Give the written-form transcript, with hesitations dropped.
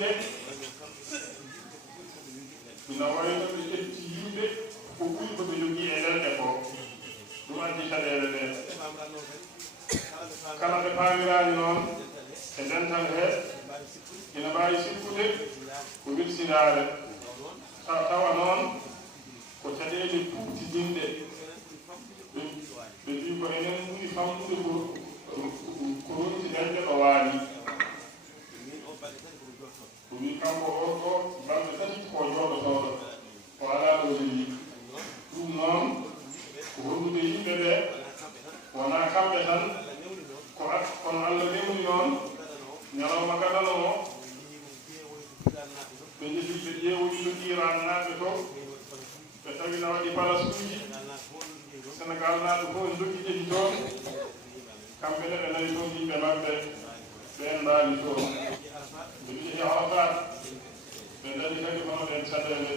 yimɓe ina wayno ɓe ƴetti yimɓe ko ɓuri ko ɓe jogii e lelɗe ko ɗum addi caɗeele ɗe kala ɓe paamirani noon e dental he ina mbawi sikkude ko wirsinaare tawa noon ko caɗeele puutidinɗe ɓe mbi ko enen ɓuri famɗude ko ronti lelɗe ɗo waali o wi kanko on ɗo balɗe tati ko jooɗotooɗo o alaa ɗo rewi ɗum noon ko hollude yimɓe ɓe wonaa kamɓe tan kono Allah rewni noon ñalawma gaɗano o ɓe njehi ɓe ƴeewoyi ɗo Iran naaɓe to ɓe tawi na waɗi palasuuji Sénégal naaɓe fof en dogi jehi toon kamɓe ne ɓe nawi toon yimɓe maɓɓe ɓen mbaali toon ɓe jehi Arafat ɓe dañi kadi hono ɓen caɗeele